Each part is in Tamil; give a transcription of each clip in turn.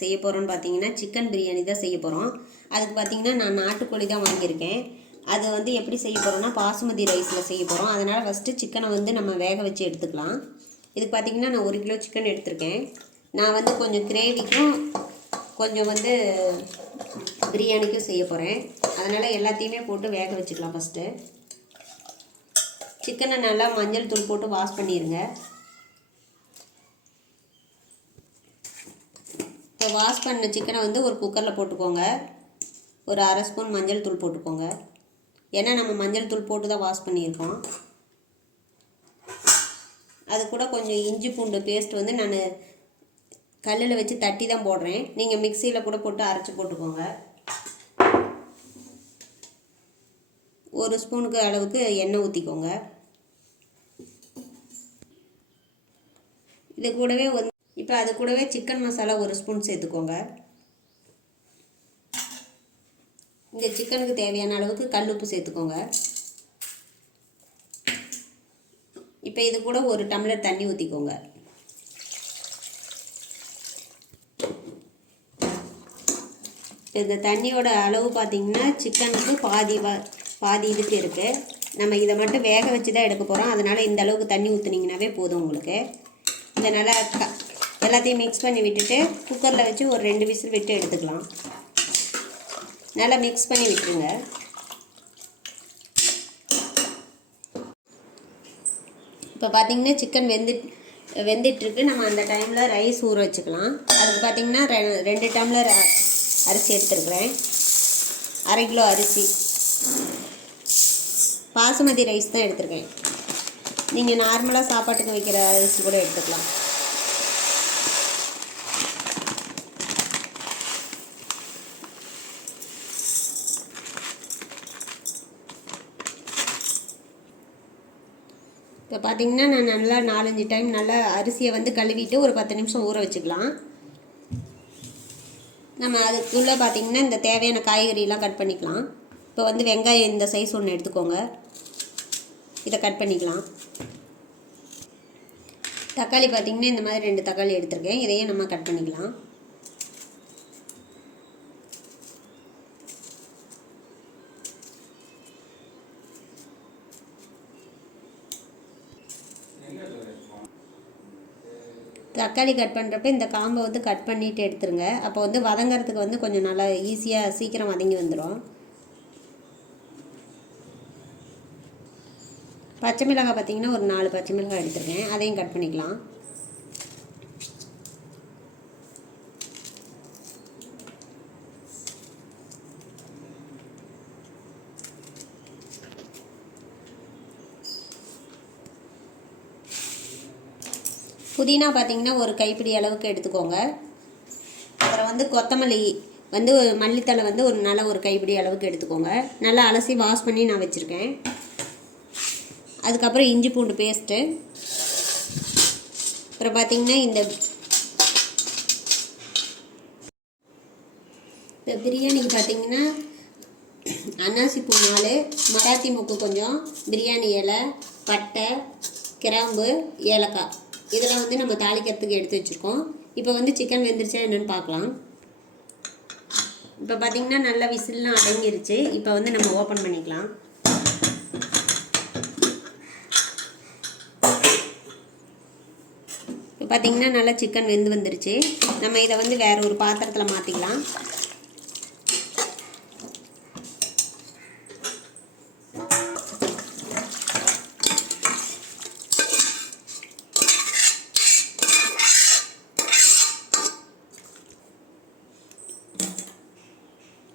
செய்ய போகிறோன்னு பார்த்தீங்கன்னா சிக்கன் பிரியாணி தான் செய்ய போகிறோம் அதுக்கு பார்த்தீங்கன்னா நான் நாட்டுக்கோழி தான் வாங்கியிருக்கேன். அது வந்து எப்படி செய்ய போகிறோம்னா பாசுமதி ரைஸில் செய்ய போகிறோம் அதனால் ஃபஸ்ட்டு சிக்கனை வந்து நம்ம வேக வச்சு எடுத்துக்கலாம். இதுக்கு பார்த்தீங்கன்னா நான் ஒரு கிலோ சிக்கன் எடுத்திருக்கேன். நான் வந்து கொஞ்சம் கிரேவிக்கும் கொஞ்சம் வந்து பிரியாணிக்கும் செய்ய போகிறேன் அதனால் எல்லாத்தையுமே போட்டு வேக வச்சுக்கலாம் ஃபஸ்ட்டு சிக்கனை நல்லா மஞ்சள் தூள் போட்டு வாஷ் பண்ணிடுங்க இப்போ வாஷ் பண்ண சிக்கனை வந்து ஒரு குக்கரில் போட்டுக்கோங்க. ஒரு அரை ஸ்பூன் மஞ்சள் தூள் போட்டுக்கோங்க. ஏன்னா நம்ம மஞ்சள் தூள் போட்டு தான் வாஷ் பண்ணியிருக்கோம். அது கூட கொஞ்சம் இஞ்சி பூண்டு பேஸ்ட் வந்து நான் கல்லில் வச்சு தட்டி தான் போடுறேன். நீங்கள் மிக்சியில் கூட போட்டு அரைச்சி போட்டுக்கோங்க. ஒரு ஸ்பூனுக்கு அளவுக்கு எண்ணெய் ஊற்றிக்கோங்க இது கூடவே வந்து இப்போ அது கூடவே சிக்கன் மசாலா ஒரு ஸ்பூன் சேர்த்துக்கோங்க. இந்த சிக்கனுக்கு தேவையான அளவுக்கு கல் உப்பு சேர்த்துக்கோங்க. இப்போ இது கூட ஒரு டம்ளர் தண்ணி ஊற்றிக்கோங்க இந்த தண்ணியோட அளவு பார்த்திங்கன்னா சிக்கனுக்கு பாதி பாதி இதுக்கு இருக்குது நம்ம இதை மட்டும் வேக வச்சு தான் எடுக்க போகிறோம் அதனால் இந்த அளவுக்கு தண்ணி ஊற்றுனீங்கனாவே போதும் உங்களுக்கு. இதனால் க எல்லாத்தையும் மிக்ஸ் பண்ணி விட்டுட்டு குக்கரில் வச்சு ஒரு ரெண்டு விசில் விட்டு எடுத்துக்கலாம். நல்லா மிக்ஸ் பண்ணி விட்டுருங்க. இப்போ பார்த்தீங்கன்னா சிக்கன் வெந்து வெந்துட்டுருக்கு. நம்ம அந்த டைமில் ரைஸ் ஊற வச்சுக்கலாம். அதுக்கு பார்த்தீங்கன்னா ரெ ரெண்டு டம்ளர் அரிசி எடுத்துருக்குறேன். அரை கிலோ அரிசி. பாசுமதி ரைஸ் தான் எடுத்திருக்கேன். நீங்கள் நார்மலாக சாப்பாட்டுக்கு வைக்கிற அரிசி கூட எடுத்துக்கலாம். பார்த்தீங்கன்னா நான் நல்லா நாலஞ்சு டைம் நல்லா அரிசியை வந்து கழுவிட்டு ஒரு பத்து நிமிஷம் ஊற வச்சுக்கலாம். நம்ம அதுக்குள்ளே பார்த்தீங்கன்னா இந்த தேவையான காய்கறிலாம் கட் பண்ணிக்கலாம். இப்போ வந்து வெங்காயம் இந்த சைஸ் ஒன்று எடுத்துக்கோங்க. இதை கட் பண்ணிக்கலாம். தக்காளி பார்த்தீங்கன்னா இந்த மாதிரி ரெண்டு தக்காளி எடுத்திருக்கேன். இதையும் நம்ம கட் பண்ணிக்கலாம். தக்காளி கட் பண்ணுறப்ப இந்த காம்பை வந்து கட் பண்ணிட்டு எடுத்துருங்க. அப்போ வந்து வதங்கிறதுக்கு வந்து கொஞ்சம் நல்லா ஈஸியாக சீக்கிரம் வதங்கி வந்துடும் பச்சை மிளகாய் பார்த்தீங்கன்னா ஒரு நாலு பச்சை மிளகாய் எடுத்துருக்கேன். அதையும் கட் பண்ணிக்கலாம். புதினா பார்த்தீங்கன்னா ஒரு கைப்பிடி அளவுக்கு எடுத்துக்கோங்க. அப்புறம் வந்து கொத்தமல்லி வந்து மல்லித்தழை வந்து ஒரு நல்ல ஒரு கைப்பிடி அளவுக்கு எடுத்துக்கோங்க. நல்லா அலசி வாஷ் பண்ணி நான் வச்சுருக்கேன். அதுக்கப்புறம் இஞ்சி பூண்டு பேஸ்ட்டு அப்புறம் பார்த்தீங்கன்னா இந்த பிரியாணிக்கு பார்த்தீங்கன்னா அன்னாசி பூ நாலு மராத்தி மூக்கு கொஞ்சம் பிரியாணி இலை பட்டை கிராம்பு ஏலக்காய். இதெல்லாம் வந்து நம்ம தாளிக்கிறதுக்கு எடுத்து வச்சுருக்கோம். இப்போ வந்து சிக்கன் வெந்துருச்சா என்னென்னு பார்க்கலாம். இப்போ பார்த்தீங்கன்னா நல்ல விசில்லாம் அடங்கிருச்சு. இப்போ வந்து நம்ம ஓப்பன் பண்ணிக்கலாம். இப்போ பார்த்தீங்கன்னா நல்லா சிக்கன் வெந்து வந்துருச்சு. நம்ம இதை வந்து வேறு ஒரு பாத்திரத்தில் மாற்றிக்கலாம்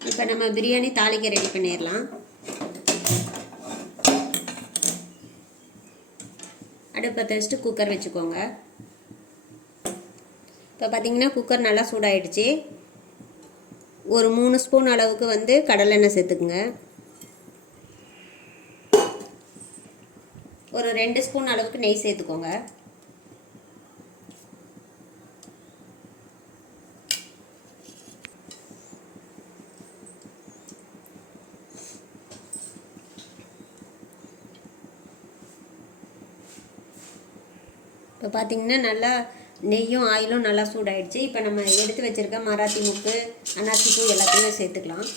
இப்போ நம்ம பிரியாணி தாளிக்க ரெடி பண்ணிடலாம். அடுப்பை வச்சுட்டு குக்கர் வச்சுக்கோங்க. இப்போ பார்த்தீங்கன்னா குக்கர் நல்லா சூடாயிடுச்சு. ஒரு மூணு ஸ்பூன் அளவுக்கு வந்து கடலெண்ணெய் சேர்த்துக்குங்க. ஒரு ரெண்டு ஸ்பூன் அளவுக்கு நெய் சேர்த்துக்கோங்க. இப்போ பார்த்தீங்கன்னா நல்லா நெய்யும் ஆயிலும் நல்லா சூடாயிடுச்சு. இப்போ நம்ம எடுத்து வச்சிருக்க மராத்தி முக்கு அன்னாசி பூ எல்லாத்தையும் சேர்த்துக்கலாம்.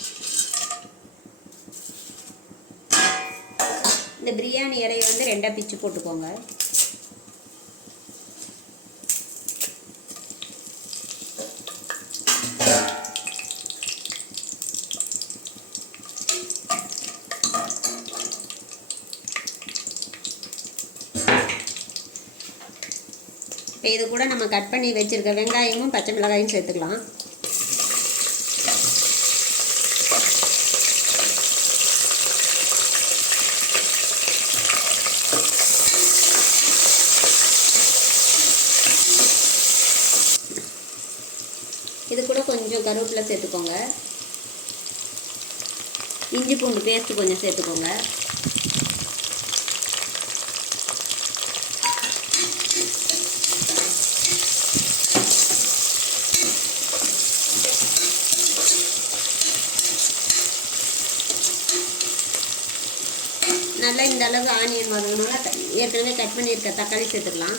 இந்த பிரியாணி இலையை வந்து ரெண்டாக பிச்சு போட்டுக்கோங்க. இது கூட நம்ம கட் பண்ணி வச்சுருக்க வெங்காயமும் பச்சை மிளகாயும் சேர்த்துக்கலாம். இது கூட கொஞ்சம் கருவேப்பிலை சேர்த்துக்கோங்க. இஞ்சி பூண்டு பேஸ்ட்டு கொஞ்சம் சேர்த்துக்கோங்க. நல்லா இந்த அளவு ஆனியன் வதங்கணும்னா ஏற்கனவே கட் பண்ணியிருக்க தக்காளி சேர்த்துக்கலாம்.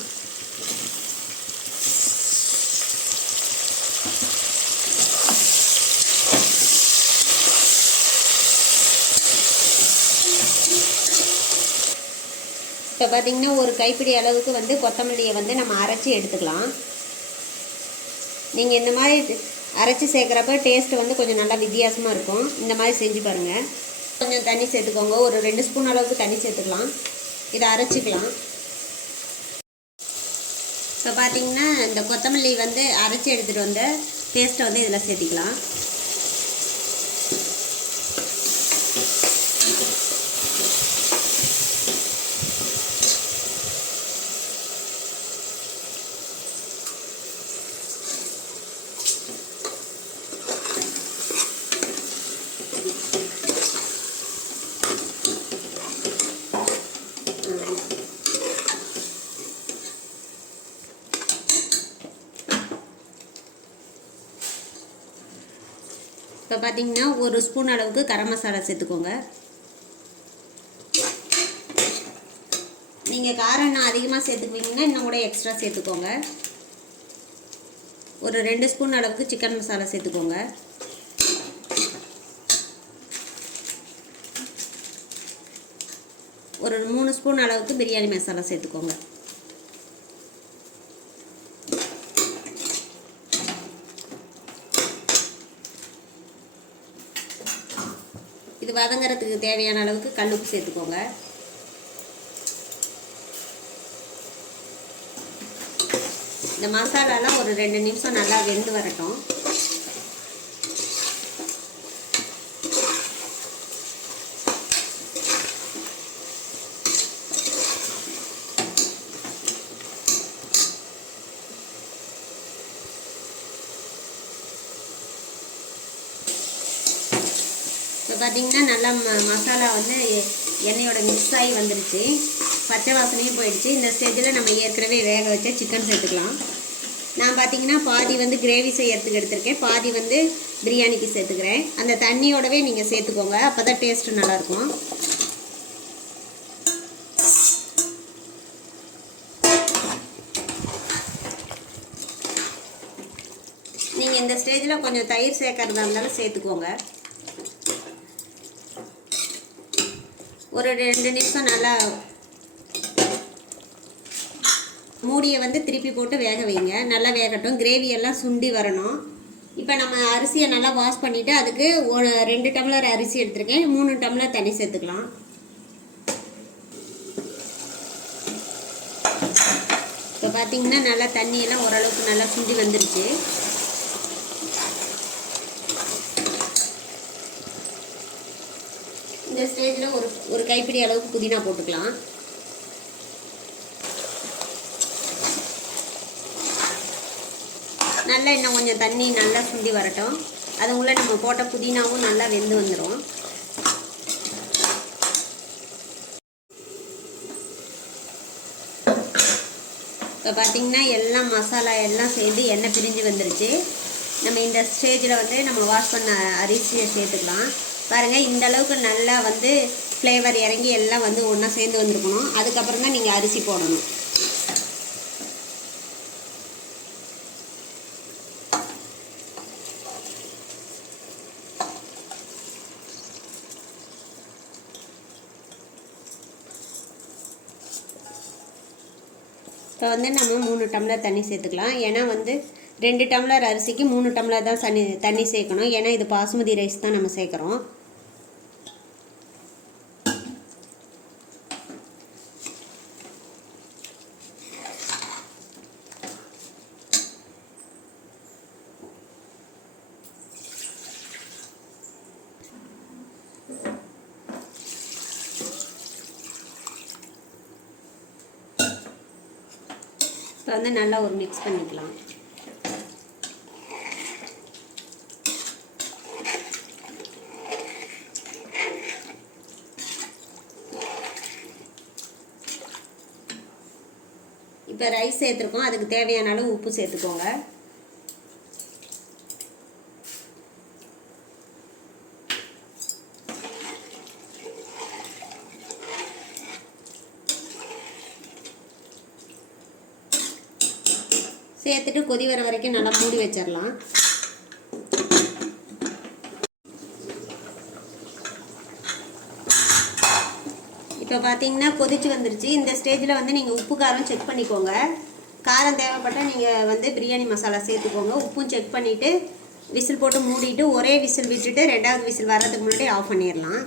இப்போ பார்த்தீங்கன்னா ஒரு கைப்பிடி அளவுக்கு வந்து கொத்தமல்லியை வந்து நம்ம அரைச்சி எடுத்துக்கலாம். நீங்கள் இந்த மாதிரி அரைச்சி சேர்க்குறப்ப டேஸ்ட் வந்து கொஞ்சம் நல்லா வித்தியாசமாக இருக்கும். இந்த மாதிரி செஞ்சு பாருங்கள் கொஞ்சம் தண்ணி சேர்த்துக்கோங்க. ஒரு ரெண்டு ஸ்பூன் அளவுக்கு தண்ணி சேர்த்துக்கலாம். இதை அரைச்சிக்கலாம். இப்போ பார்த்தீங்கன்னா இந்த கொத்தமல்லி வந்து அரைச்சி எடுத்துகிட்டு வந்த பேஸ்ட்டை வந்து இதில் சேர்த்திக்கலாம். இப்போ பார்த்தீங்கன்னா ஒரு ஸ்பூன் அளவுக்கு கரம் மசாலா சேர்த்துக்கோங்க. நீங்கள் காரம் இன்னும் அதிகமாக சேர்த்துக்குவீங்கன்னா இன்னும் கூட எக்ஸ்ட்ரா சேர்த்துக்கோங்க. ஒரு ரெண்டு ஸ்பூன் அளவுக்கு சிக்கன் மசாலா சேர்த்துக்கோங்க. ஒரு மூணு ஸ்பூன் அளவுக்கு பிரியாணி மசாலா சேர்த்துக்கோங்க. வதங்குறதுக்கு தேவையான அளவுக்கு கல்லுப்பு சேர்த்துக்கோங்க. இந்த மசாலாலாம் ஒரு ரெண்டு நிமிஷம் நல்லா வெந்து வரட்டும் இப்போ பார்த்தீங்கன்னா நல்லா ம மசாலா வந்து எண்ணெயோட மிக்ஸ் ஆகி வந்துருச்சு. பச்சை வாசனையும் போயிடுச்சு. இந்த ஸ்டேஜில் நம்ம ஏற்கனவே வேக வச்ச சிக்கன் சேர்த்துக்கலாம். நான் பார்த்தீங்கன்னா பாதி வந்து கிரேவி செய்யறதுக்கு எடுத்திருக்கேன். பாதி வந்து பிரியாணிக்கு சேர்த்துக்கிறேன். அந்த தண்ணியோடவே நீங்கள் சேர்த்துக்கோங்க. அப்போ தான் டேஸ்ட்டு நல்லாயிருக்கும். நீங்கள் இந்த ஸ்டேஜில் கொஞ்சம் தயிர் சேர்க்கறதா இருந்தாலும் சேர்த்துக்கோங்க. ஒரு ரெண்டு நிமிஷம் நல்லா மூடியை வந்து திருப்பி போட்டு வேக வைங்க. நல்லா வேகட்டும். கிரேவி எல்லாம் சுண்டி வரணும். இப்போ நம்ம அரிசியை நல்லா வாஷ் பண்ணிவிட்டு அதுக்கு ஒரு ரெண்டு டம்ளர் அரிசி எடுத்திருக்கேன். மூணு டம்ளர் தண்ணி சேர்த்துக்கலாம். இப்போ பார்த்தீங்கன்னா நல்லா தண்ணியெல்லாம் ஓரளவுக்கு நல்லா சுண்டி வந்துருச்சு இந்த ஸ்டேஜில் ஒரு கைப்பிடி அளவுக்கு புதினா போட்டுக்கலாம். நல்லா இன்னும் கொஞ்சம் தண்ணி நல்லா சுண்டி வரட்டும். அது உள்ளே நம்ம போட்ட புதினாவும் நல்லா வெந்து வந்துடும் இப்போ பார்த்தீங்கன்னா எல்லாம் மசாலா எல்லாம் சேர்ந்து எண்ணெய் பிரிஞ்சு வந்துருச்சு. நம்ம இந்த ஸ்டேஜில் வந்து நம்ம வாஷ் பண்ண அரிசியை சேர்த்துக்கலாம். பாருங்கள் இந்த அளவுக்கு நல்லா வந்து ஃப்ளேவர் இறங்கி எல்லாம் வந்து ஒன்றா சேர்ந்து வந்துருக்கணும். அதுக்கப்புறம் தான் நீங்கள் அரிசி போடணும். இப்போ வந்து நம்ம மூணு டம்ளர் தண்ணி சேர்த்துக்கலாம். ஏன்னா வந்து ரெண்டு டம்ளர் அரிசிக்கு மூணு டம்ளர் தான் தண்ணி தண்ணி சேர்க்கணும். ஏன்னா இது பாசுமதி ரைஸ் தான் நம்ம சேர்க்குறோம். வந்து நல்லா ஒரு மிக்ஸ் பண்ணிக்கலாம். இப்போ ரைஸ் சேர்த்துருக்கோம். அதுக்கு தேவையான அளவு உப்பு சேர்த்துக்கோங்க. சேர்த்துட்டு கொதி வர வரைக்கும் நல்லா மூடி வச்சிடலாம் இப்போ பார்த்தீங்கன்னா கொதிச்சு வந்துருச்சு. இந்த ஸ்டேஜில் வந்து நீங்கள் உப்பு காரம் செக் பண்ணிக்கோங்க. காரம் தேவைப்பட்டால் நீங்கள் வந்து பிரியாணி மசாலா சேர்த்துக்கோங்க. உப்பும் செக் பண்ணிவிட்டு விசில் போட்டு மூடிட்டு ஒரே விசில் விட்டுட்டு ரெண்டாவது விசில் வர்றதுக்கு முன்னாடி ஆஃப் பண்ணிடலாம்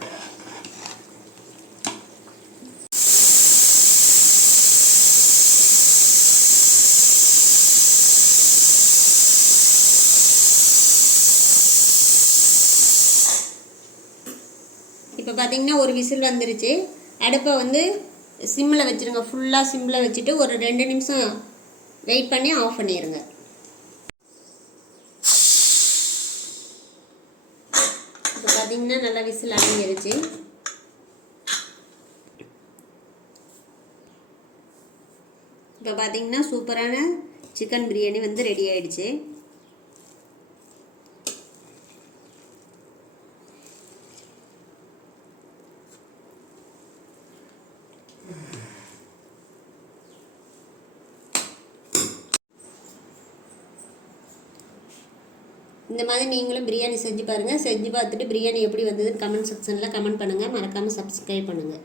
பார்த்தீங்கன்னா ஒரு விசில் வந்துருச்சு. அடுப்பை வந்து சிம்மில் வச்சுருங்க. ஃபுல்லாக சிம்மில் வச்சுட்டு ஒரு ரெண்டு நிமிஷம் வெயிட் பண்ணி ஆஃப் பண்ணிடுங்க இப்போ பார்த்தீங்கன்னா நல்லா விசில் அடங்கிருச்சு. இப்போ பார்த்தீங்கன்னா சூப்பரான சிக்கன் பிரியாணி வந்து ரெடி ஆகிடுச்சு இந்த மாதிரி நீங்களும் பிரியாணி செஞ்சு பாருங்கள் செஞ்சு பார்த்துட்டு பிரியாணி எப்படி வந்ததுன்னு கமெண்ட் செக்ஷனில் கமெண்ட் பண்ணுங்கள் மறக்காமல் சப்ஸ்கிரைப் பண்ணுங்கள்